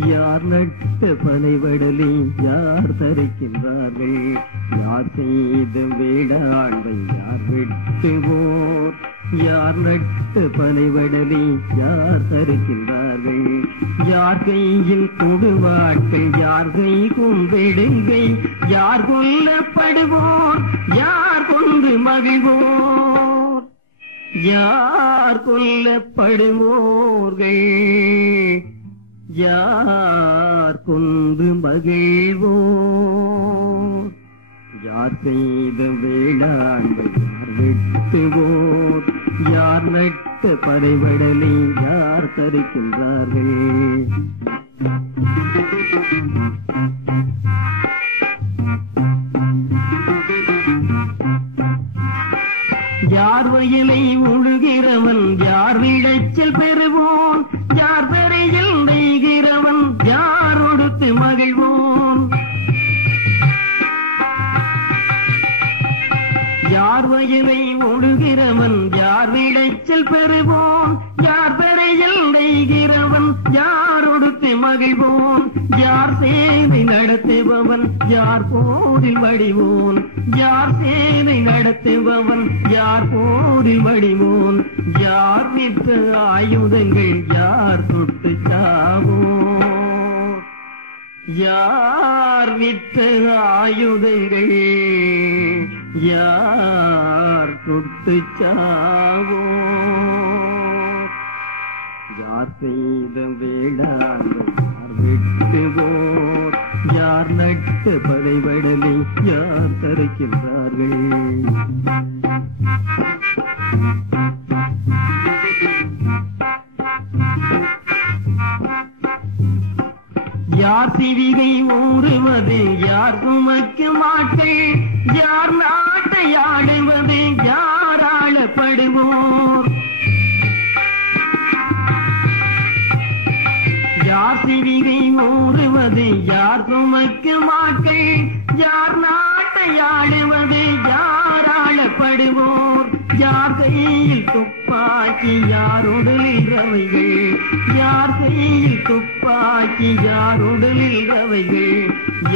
யார் நட்ட பனைவடலை யார் தரிக்கின்றார்கள்? யார் செய்த வேடாண்மை யார் வெட்டுவோர்? யார் நட்ட பனைவடலை யார் தரிக்கின்றார்கள்? யார் கையில் கொடுவாட்கள் யார் கை கும்பிடுங்கை? யார் கொல்லப்படுவோர் யார் கொண்டு மகிழ்வோர்? யார் கொல்லப்படுவோர்கள் யார் கொண்டு மகிழ்வோர்? யார் செய்த வேளாண்மை யார் வெட்டுவோர்? யார் நட்ட பனைவடலை யார் தரிக்கின்றார்கள்? யார் வயலை உழுகிறவன் யார் விளைச்சல் பெறுவோன்? யார் பெறையில் நெய்கிறவன் யார் ஒடுத்து மகிழ்வோன்? யார் வயலை உழுகிறவன் யார் விளைச்சல் பெறுவோன்? யார் பெறையில் நெய்கிறவன் யார் ஒடுத்து மகிழ்வோன்? யார் சேவை நடத்துபவன் யார் போரில் வடிவோன்? யார் சேவை நடத்துபவன் யார் போரில் வடிவோன்? யார் விற்ற ஆயுதங்கள் யார் தொட்டு சாவோர்? யார் விற்ற ஆயுதங்கள் யார் தொட்டு சாவோர்? யார் செய்த வேளாண்மை யார் வெட்டுவோர்? யார் நட்ட பனைவடலை யார் தரிக்கின்றார்கள்? யார் சிவிகை ஊறுவது யார் சுமக்க மாட்டை? யார் நாட்டை ஆடுவது யார் ஆளப்படுவோர்? யார் சிவிகை ஊறுவது யார் சுமக்க மாட்டை? யார் நாட்டை ஆடுவது யார் ஆளப்படுவோர்? யார் கையில் துப்பாக்கி யார் உடலில் ரவைகள்? யார் கையில் துப்பாக்கி யார் உடலில் ரவைகள்?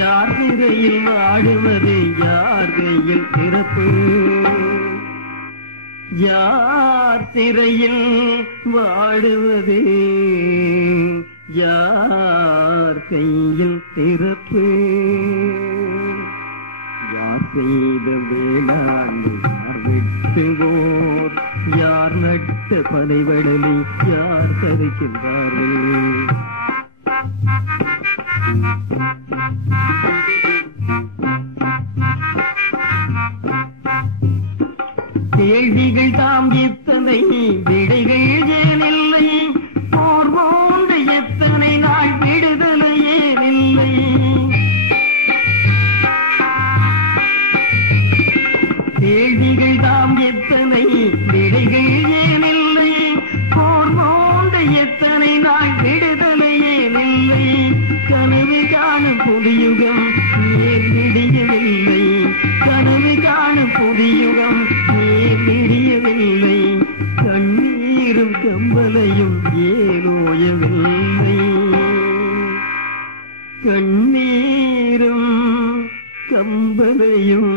யார் சிறையில் வாடுவது யார் கையில் திறப்பு? யார் சிறையில் வாடுவது யார் கையில் திறப்பு? யார் செய்த வேளாண்மை யார் வெட்டுவோர்? யார் நட்ட பனைவடலை யார் தரிக்கின்றார்கள்? கேள்விகள் தாம் எத்தனை விடைகள் ஏனில்லை? போர் போன்ற எத்தனை நாள் விடுதலை ஏனில்லை? கேள்விகள் தாம் எத்தனை விடைகள் ஏனில்லை? போர் போன்ற எத்தனை நாள் விடுதலை ஏனில்லை? கனவு காணும் புதியுகம் ஏன் விடியவில்லை? கனவு காணும் புதியுகம் ஏன் விடியவில்லை? கண்ணீரும் கம்பலையும் ஏனோயவில்லை? கண்ணீரும் கம்பலையும்